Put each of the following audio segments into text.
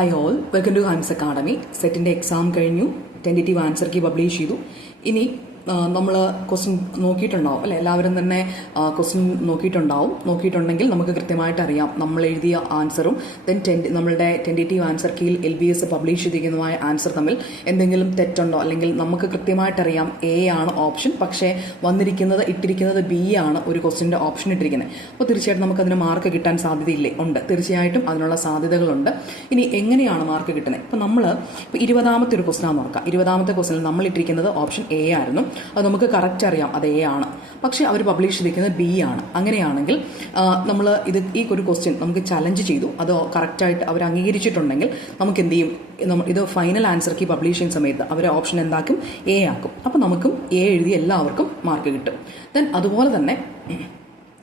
Hi all, welcome to Haims academy. സെറ്റിൻ്റെ exam കഴിഞ്ഞു, tentative answer key publish ചെയ്തു. ഇനി നമ്മൾ ക്വസ്റ്റ്യൻ നോക്കിയിട്ടുണ്ടാവും അല്ലെ? എല്ലാവരും തന്നെ ക്വസ്റ്റ്യൻ നോക്കിയിട്ടുണ്ടെങ്കിൽ നമുക്ക് കൃത്യമായിട്ട് അറിയാം നമ്മൾ എഴുതിയ ആൻസറും നമ്മളുടെ ടെൻറ്റേറ്റീവ് ആൻസർ കീയിൽ LBS പബ്ലിഷ് ചെയ്തിരിക്കുന്നതുമായ ആൻസർ തമ്മിൽ എന്തെങ്കിലും തെറ്റുണ്ടോ, അല്ലെങ്കിൽ നമുക്ക് കൃത്യമായിട്ടറിയാം A ആണ് ഓപ്ഷൻ, പക്ഷേ ഇട്ടിരിക്കുന്നത് B ആണ് ഒരു ക്വസ്റ്റ്യൻ്റെ ഓപ്ഷൻ ഇട്ടിരിക്കുന്നത്. അപ്പോൾ തീർച്ചയായിട്ടും നമുക്കതിന് മാർക്ക് കിട്ടാൻ സാധ്യതയില്ലേ? ഉണ്ട്, തീർച്ചയായിട്ടും അതിനുള്ള സാധ്യതകളുണ്ട്. ഇനി എങ്ങനെയാണ് മാർക്ക് കിട്ടുന്നത്? ഇപ്പോൾ നമ്മൾ 20ാമത്തെ ഒരു ക്വസ്റ്റ്യൻ നോക്കാം. 20ാമത്തെ ക്വസ്റ്റ്യനിൽ നമ്മൾ ഇട്ടിരിക്കുന്നത് ഓപ്ഷൻ A ആയിരുന്നു. അത് നമുക്ക് കറക്റ്റ് അറിയാം, അത് A ആണ്. പക്ഷേ അവർ പബ്ലിഷ് ചെയ്തിരിക്കുന്നത് B ആണ്. അങ്ങനെയാണെങ്കിൽ നമ്മൾ ഈ ഒരു ക്വസ്റ്റ്യൻ നമുക്ക് ചലഞ്ച് ചെയ്തു, അത് കറക്റ്റായിട്ട് അവർ അംഗീകരിച്ചിട്ടുണ്ടെങ്കിൽ നമുക്ക് എന്ത് ചെയ്യും? ഇത് ഫൈനൽ ആൻസർ കീ പബ്ലിഷ് ചെയ്യുന്ന സമയത്ത് അവർ ഓപ്ഷൻ എന്താക്കും? A ആക്കും. അപ്പോൾ നമുക്കും A എഴുതി എല്ലാവർക്കും മാർക്ക് കിട്ടും. ദെൻ അതുപോലെ തന്നെ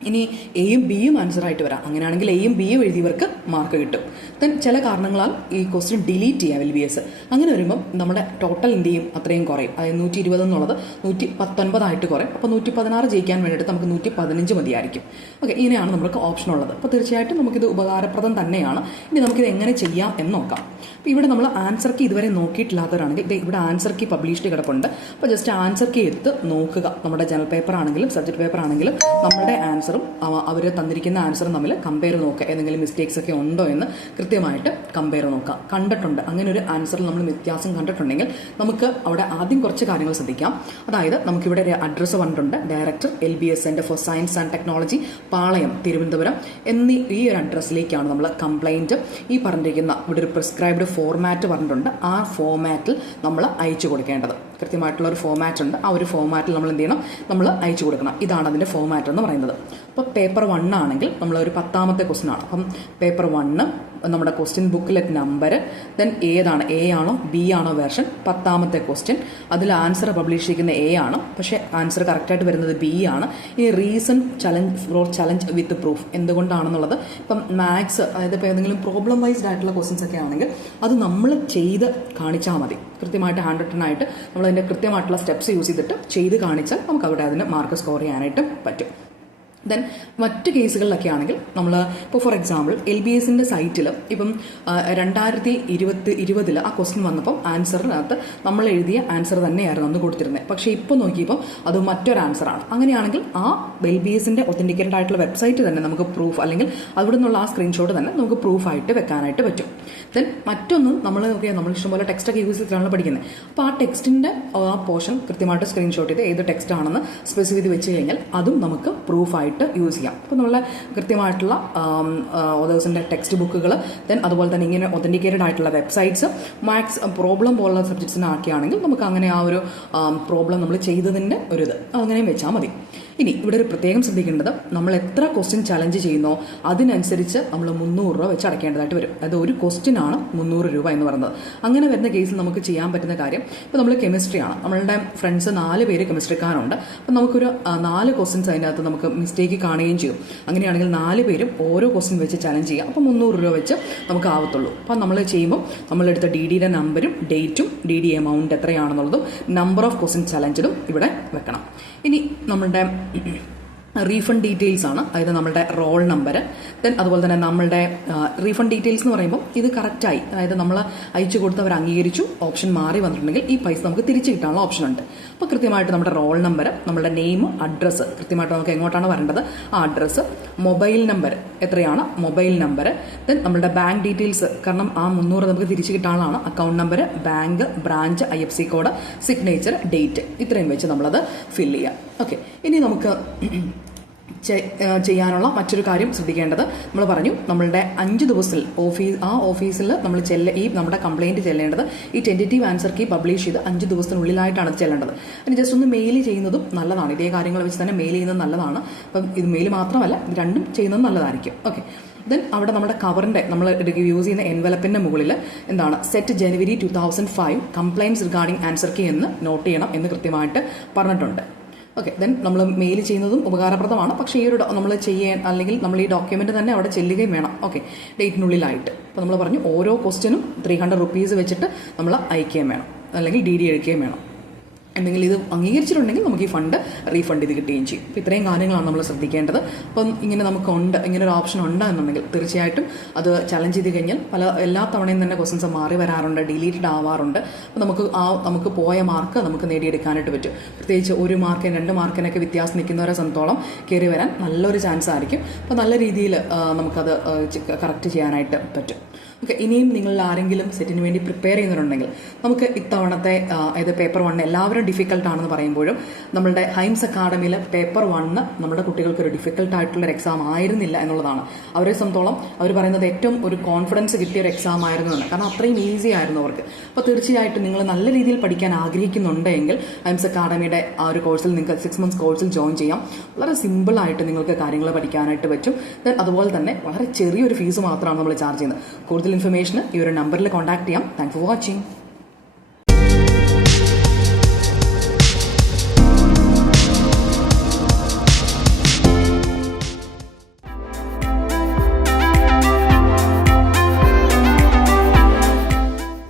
ഇനി Aയും Bയും ആൻസറായിട്ട് വരാം. അങ്ങനെയാണെങ്കിൽ Aയും Bയും എഴുതിയവർക്ക് മാർക്ക് കിട്ടും. ദെൻ ചില കാരണങ്ങളാൽ ഈ ക്വസ്റ്റ്യൻ ഡിലീറ്റ് ചെയ്യാം LBS. അങ്ങനെ വരുമ്പം നമ്മുടെ ടോട്ടൽ എന്ത് ചെയ്യും? അത്രയും കുറയും. അതായത് 120 എന്നുള്ളത് 119 കുറയും. അപ്പോൾ 116 ജയിക്കാൻ വേണ്ടിയിട്ട് നമുക്ക് 115 മതിയായിരിക്കും. ഓക്കെ, ഇങ്ങനെയാണ് നമുക്ക് ഓപ്ഷൻ ഉള്ളത്. അപ്പോൾ തീർച്ചയായിട്ടും നമുക്കിത് ഉപകാരപ്രദം തന്നെയാണ്. ഇനി നമുക്കിത് എങ്ങനെ ചെയ്യാം എന്ന് നോക്കാം. അപ്പോൾ ഇവിടെ നമ്മൾ ആൻസർ കീ ഇതുവരെ നോക്കിയിട്ടില്ലാത്തവരാണെങ്കിൽ ഇവിടെ ആൻസർ കീ പബ്ലിഷ്ഡ് കിടപ്പുണ്ട്. അപ്പോൾ ജസ്റ്റ് ആൻസർ കീ എടുത്ത് നോക്കുക. നമ്മുടെ ജനറൽ പേപ്പർ ആണെങ്കിലും സബ്ജക്ട് പേപ്പർ ആണെങ്കിലും നമ്മുടെ ആൻസറും അവർ തന്നിരിക്കുന്ന ആൻസറും തമ്മിൽ കമ്പയർ നോക്കുക. ഏതെങ്കിലും മിസ്റ്റേക്സ് ഒക്കെ ഉണ്ടോ എന്ന് കൃത്യമായിട്ട് കമ്പയർ നോക്കുക. കണ്ടിട്ടുണ്ട് അങ്ങനെ ഒരു ആൻസറിൽ നമ്മൾ വ്യത്യാസം കണ്ടിട്ടുണ്ടെങ്കിൽ നമുക്ക് അവിടെ ആദ്യം കുറച്ച് കാര്യങ്ങൾ ശ്രദ്ധിക്കാം. അതായത് നമുക്കിവിടെ ഒരു അഡ്രസ്സ് പറഞ്ഞിട്ടുണ്ട്, director LBS centre for science and technology, Palayam, Thiruvananthapuram ഈ ഒരു അഡ്രസ്സിലേക്കാണ് നമ്മൾ കംപ്ലൈൻറ്റ് ഈ പറഞ്ഞിരിക്കുന്ന ഇവിടെ ഒരു പ്രിസ്ക്രൈബ്ഡ് ഫോർമാറ്റ് പറഞ്ഞിട്ടുണ്ട്. ആ ഫോർമാറ്റിൽ നമ്മൾ അയച്ചു കൊടുക്കേണ്ടത്. കൃത്യമായിട്ടുള്ള ഒരു ഫോർമാറ്റ് ഉണ്ട്. ആ ഒരു ഫോർമാറ്റിൽ നമ്മൾ എന്ത് ചെയ്യണം? നമ്മൾ അയച്ചു കൊടുക്കണം. ഇതാണ് അതിൻ്റെ ഫോർമാറ്റ് എന്ന് പറയുന്നത്. അപ്പോൾ പേപ്പർ 1 ആണെങ്കിൽ നമ്മൾ ഒരു 10ാമത്തെ ക്വസ്റ്റ്യൻ ആണ്. അപ്പം പേപ്പർ 1 നമ്മുടെ ക്വസ്റ്റ്യൻ ബുക്കിലെറ്റ് നമ്പർ, ദെൻ ഏതാണ്, A ആണോ B ആണോ വേർഷൻ, 10ാമത്തെ ക്വസ്റ്റ്യൻ. അതിൽ ആൻസർ പബ്ലിഷ് ചെയ്യുന്ന A ആണ്, പക്ഷേ ആൻസർ കറക്റ്റായിട്ട് വരുന്നത് B ആണ്. ഇനി റീസൺ ചലഞ്ച് വിത്ത് പ്രൂഫ് എന്തുകൊണ്ടാണെന്നുള്ളത് ഇപ്പം മാത്സ്, അതായത് ഇപ്പോൾ ഏതെങ്കിലും പ്രോബ്ലം വൈസ്ഡ് ആയിട്ടുള്ള ക്വസ്റ്റ്യൻസ് ഒക്കെ ആണെങ്കിൽ അത് നമ്മൾ ചെയ്ത് കാണിച്ചാൽ മതി. കൃത്യമായിട്ട് ഹാൻഡ് റിട്ടൺ ആയിട്ട് നമ്മളതിൻ്റെ കൃത്യമായിട്ടുള്ള സ്റ്റെപ്സ് യൂസ് ചെയ്ത് കാണിച്ചാൽ നമുക്ക് അവിടെ അതിന് മാർക്ക് സ്കോർ ചെയ്യാനായിട്ട് പറ്റും. ദെൻ മറ്റ് കേസുകളിലൊക്കെ ആണെങ്കിൽ നമ്മൾ ഇപ്പോൾ ഫോർ എക്സാമ്പിൾ LBSൻ്റെ സൈറ്റിൽ ഇപ്പം 2020 ആ ക്വസ്റ്റ്യൻ വന്നപ്പം ആൻസറിനകത്ത് നമ്മൾ എഴുതിയ ആൻസർ തന്നെയായിരുന്നു അന്ന് കൊടുത്തിരുന്നത്. പക്ഷേ ഇപ്പോൾ നോക്കിയപ്പോൾ അത് മറ്റൊരു ആൻസറാണ്. അങ്ങനെയാണെങ്കിൽ ആ LBSൻ്റെ ഒത്തൻറ്റിക്കേറ്റഡ് ആയിട്ടുള്ള വെബ്സൈറ്റ് തന്നെ നമുക്ക് പ്രൂഫ്, അല്ലെങ്കിൽ അവിടെ നിന്നുള്ള ആ സ്ക്രീൻഷോട്ട് തന്നെ നമുക്ക് പ്രൂഫായിട്ട് വെക്കാനായിട്ട് പറ്റും. ദെൻ മറ്റൊന്ന് നമ്മൾ ഇഷ്ടംപോലെ ടെക്സ്റ്റൊക്കെ യൂസ് ചെയ്തിട്ടാണ് പഠിക്കുന്നത്. അപ്പോൾ ആ ടെക്സ്റ്റിൻ്റെ ആ പോർഷൻ കൃത്യമായിട്ട് സ്ക്രീൻഷോട്ട് ചെയ്ത് ഏത് ടെക്സ്റ്റ് ആണെന്ന് സ്പെസിഫൈ ചെയ്ത് വെച്ച് കഴിഞ്ഞാൽ അതും നമുക്ക് പ്രൂഫായിട്ട് യൂസ് ചെയ്യാം. അപ്പോൾ നമ്മളെ കൃത്യമായിട്ടുള്ള ഓതേഴ്സിൻ്റെ ടെക്സ്റ്റ് ബുക്കുകൾ, ദെൻ അതുപോലെ തന്നെ ഇങ്ങനെ ഒത്തൻറ്റിക്കേറ്റഡ് ആയിട്ടുള്ള വെബ്സൈറ്റ്സ്, മാത്സ് പ്രോബ്ലം പോലുള്ള സബ്ജക്ട്സിനാക്കുകയാണെങ്കിൽ നമുക്ക് അങ്ങനെ ആ ഒരു പ്രോബ്ലം നമ്മൾ ചെയ്തതിൻ്റെ ഒരു അങ്ങനെയും വെച്ചാൽ മതി. ഇനി ഇവിടെ ഒരു പ്രത്യേകം ശ്രദ്ധിക്കേണ്ടത്, നമ്മൾ എത്ര ക്വസ്റ്റ്യൻ ചലഞ്ച് ചെയ്യുന്നോ അതിനനുസരിച്ച് നമ്മൾ 300 രൂപ വെച്ച് അടയ്ക്കേണ്ടതായിട്ട് വരും. അതായത് ഒരു ക്വസ്റ്റ്യനാണ് 300 രൂപ എന്ന് പറയുന്നത്. അങ്ങനെ വരുന്ന കേസിൽ നമുക്ക് ചെയ്യാൻ പറ്റുന്ന കാര്യം, ഇപ്പോൾ നമ്മൾ കെമിസ്ട്രിയാണ്, നമ്മളുടെ ഫ്രണ്ട്സ് 4 പേര് കെമിസ്ട്രിക്കാരുണ്ട്. അപ്പം നമുക്കൊരു 4 ക്വസ്റ്റ്യൻസ് അതിൻ്റെ അകത്ത് നമുക്ക് മിസ്റ്റേക്ക് കാണുകയും ചെയ്യും. അങ്ങനെയാണെങ്കിൽ 4 പേരും ഓരോ ക്വസ്റ്റ്യൻ വെച്ച് ചലഞ്ച് ചെയ്യാം. അപ്പോൾ 300 രൂപ വെച്ച് നമുക്ക് ആവത്തുള്ളൂ. അപ്പം നമ്മൾ ചെയ്യുമ്പോൾ നമ്മളെടുത്ത DDയുടെ നമ്പരും ഡേറ്റും DD എമൗണ്ട് എത്രയാണെന്നുള്ളതും നമ്പർ ഓഫ് ക്വസ്റ്റ്യൻ ചലഞ്ചും ഇവിടെ വെക്കണം. ഇനി നമ്മളുടെ റീഫണ്ട് ഡീറ്റെയിൽസ് ആണ്, അതായത് നമ്മളുടെ റോൾ നമ്പർ, ദെൻ അതുപോലെ തന്നെ നമ്മളുടെ റീഫണ്ട് ഡീറ്റെയിൽസ് എന്ന് പറയുമ്പോൾ ഇത് കറക്റ്റായി, അതായത് നമ്മൾ അയച്ചു കൊടുത്തവർ അംഗീകരിച്ചു, ഓപ്ഷൻ മാറി വന്നിട്ടുണ്ടെങ്കിൽ ഈ പൈസ നമുക്ക് തിരിച്ചു കിട്ടാനുള്ള ഓപ്ഷൻ ഉണ്ട്. അപ്പോൾ കൃത്യമായിട്ട് നമ്മുടെ റോൾ നമ്പർ, നമ്മുടെ നെയിം, അഡ്രസ്സ് കൃത്യമായിട്ട് നമുക്ക് എങ്ങോട്ടാണ് വരേണ്ടത് ആ അഡ്രസ്സ്, മൊബൈൽ നമ്പർ എത്രയാണ് മൊബൈൽ നമ്പർ, ദെൻ നമ്മളുടെ ബാങ്ക് ഡീറ്റെയിൽസ്, കാരണം ആ 300 നമുക്ക് തിരിച്ചു കിട്ടാനുള്ളതാണ്. Account number, bank, branch, IFSC code, signature, date, ഇത്രയും വെച്ച് നമ്മളത് ഫില്ല് ചെയ്യാം. ഓക്കെ, ഇനി നമുക്ക് ചെയ്യാനുള്ള മറ്റൊരു കാര്യം ശ്രദ്ധിക്കേണ്ടത്, നമ്മൾ പറഞ്ഞു നമ്മളുടെ 5 ദിവസത്തിൽ ഓഫീസിൽ നമ്മൾ നമ്മുടെ കംപ്ലയിൻറ്റ് ചെല്ലേണ്ടത് ഈ ടെൻറ്റേറ്റീവ് ആൻസർ കീ പബ്ലിഷ് ചെയ്ത് 5 ദിവസത്തിനുള്ളിലായിട്ടാണ് ചെല്ലേണ്ടത്. അതിന് ജസ്റ്റ് ഒന്ന് മെയിൽ ചെയ്യുന്നതും നല്ലതാണ്. ഇതേ കാര്യങ്ങൾ വെച്ച് തന്നെ മെയിൽ ചെയ്യുന്നത് നല്ലതാണ്. അപ്പം ഇത് മെയിൽ മാത്രമല്ല, ഇത് രണ്ടും ചെയ്യുന്നത് നല്ലതായിരിക്കും. ഓക്കെ, ദെൻ അവിടെ നമ്മുടെ കവറിൻ്റെ നമ്മൾ യൂസ് ചെയ്യുന്ന എൻവലപ്പിൻ്റെ മുകളിൽ എന്താണ് സെറ്റ് ജനുവരി 2005 കംപ്ലയിൻസ് റിഗാർഡിംഗ് ആൻസർ കീ എന്ന് നോട്ട് ചെയ്യണം എന്ന് കൃത്യമായിട്ട് പറഞ്ഞിട്ടുണ്ട്. ഓക്കെ, ദെൻ നമ്മൾ മെയിൽ ചെയ്യുന്നതും ഉപകാരപ്രദമാണ്. പക്ഷേ ഈ ഒരു നമ്മൾ ചെയ്യാൻ, അല്ലെങ്കിൽ നമ്മൾ ഈ ഡോക്യുമെൻ്റ് തന്നെ അവിടെ ചെല്ലുകയും വേണം. ഓക്കെ, ഡേറ്റിനുള്ളിലായിട്ട്. അപ്പോൾ നമ്മൾ പറഞ്ഞു ഓരോ ക്വസ്റ്റ്യനും 300 rupees വെച്ചിട്ട് നമ്മൾ അയക്കുകയും വേണം, അല്ലെങ്കിൽ DD എടുക്കുകയും വേണം. അല്ലെങ്കിൽ ഇത് അംഗീകരിച്ചിട്ടുണ്ടെങ്കിൽ നമുക്ക് ഈ ഫണ്ട് റീഫണ്ട് ചെയ്ത് കിട്ടുകയും ചെയ്യും. അപ്പോൾ ഇത്രയും കാര്യങ്ങളാണ് നമ്മൾ ശ്രദ്ധിക്കേണ്ടത്. അപ്പം ഇങ്ങനെ നമുക്കുണ്ട്, ഇങ്ങനെ ഒരു ഓപ്ഷൻ ഉണ്ട് എന്നുണ്ടെങ്കിൽ തീർച്ചയായിട്ടും അത് ചലഞ്ച് ചെയ്ത് കഴിഞ്ഞാൽ എല്ലാ തവണയും തന്നെ ക്വസ്റ്റൻസ് മാറി വരാറുണ്ട്, ഡിലീറ്റഡ് ആവാറുണ്ട്. അപ്പോൾ നമുക്ക് പോയ മാർക്ക് നമുക്ക് നേടിയെടുക്കാനായിട്ട് പറ്റും. പ്രത്യേകിച്ച് 1 മാർക്കിന് 2 മാർക്കിനൊക്കെ വ്യത്യാസം നിൽക്കുന്നവരെ സംബന്ധിച്ചോളം കയറി വരാൻ നല്ലൊരു ചാൻസ് ആയിരിക്കും. അപ്പോൾ നല്ല രീതിയിൽ നമുക്കത് കറക്റ്റ് ചെയ്യാനായിട്ട് പറ്റും. ഓക്കെ, ഇനിയും നിങ്ങൾ ആരെങ്കിലും സെറ്റിന് വേണ്ടി പ്രിപ്പയർ ചെയ്യുന്നുണ്ടെങ്കിൽ നമുക്ക് ഇത്തവണത്തെ ഇത് പേപ്പർ 1 എല്ലാവരും ഡിഫിക്കൽട്ടാണെന്ന് പറയുമ്പോഴും നമ്മളുടെ ഹൈംസ് അക്കാഡമിയിൽ പേപ്പർ 1 നമ്മുടെ കുട്ടികൾക്ക് ഒരു ഡിഫിക്കൽട്ടായിട്ടുള്ളൊരു എക്സാം ആയിരുന്നില്ല എന്നുള്ളതാണ്. അവരെ സംബന്ധിച്ചോളം അവർ പറയുന്നത് ഏറ്റവും ഒരു കോൺഫിഡൻസ് കിട്ടിയ ഒരു എക്സാം ആയിരുന്നു എന്ന്. കാരണം അത്രയും ഈസി ആയിരുന്നു അവർക്ക്. അപ്പോൾ തീർച്ചയായിട്ടും നിങ്ങൾ നല്ല രീതിയിൽ പഠിക്കാൻ ആഗ്രഹിക്കുന്നുണ്ടെങ്കിൽ ഹൈംസ് അക്കാഡമിയുടെ ആ ഒരു കോഴ്സിൽ നിങ്ങൾക്ക് 6 months കോഴ്സിൽ ജോയിൻ ചെയ്യാം. വളരെ സിമ്പിളായിട്ട് നിങ്ങൾക്ക് കാര്യങ്ങൾ പഠിക്കാനായിട്ട് പറ്റും. അതുപോലെ തന്നെ വളരെ ചെറിയൊരു ഫീസ് മാത്രമാണ് നമ്മൾ ചാർജ് ചെയ്യുന്നത്. കൂടുതൽ ഇൻഫർമേഷന് ഈ ഒരു നമ്പറിൽ കോൺടാക്ട് ചെയ്യാം. Thanks for watching.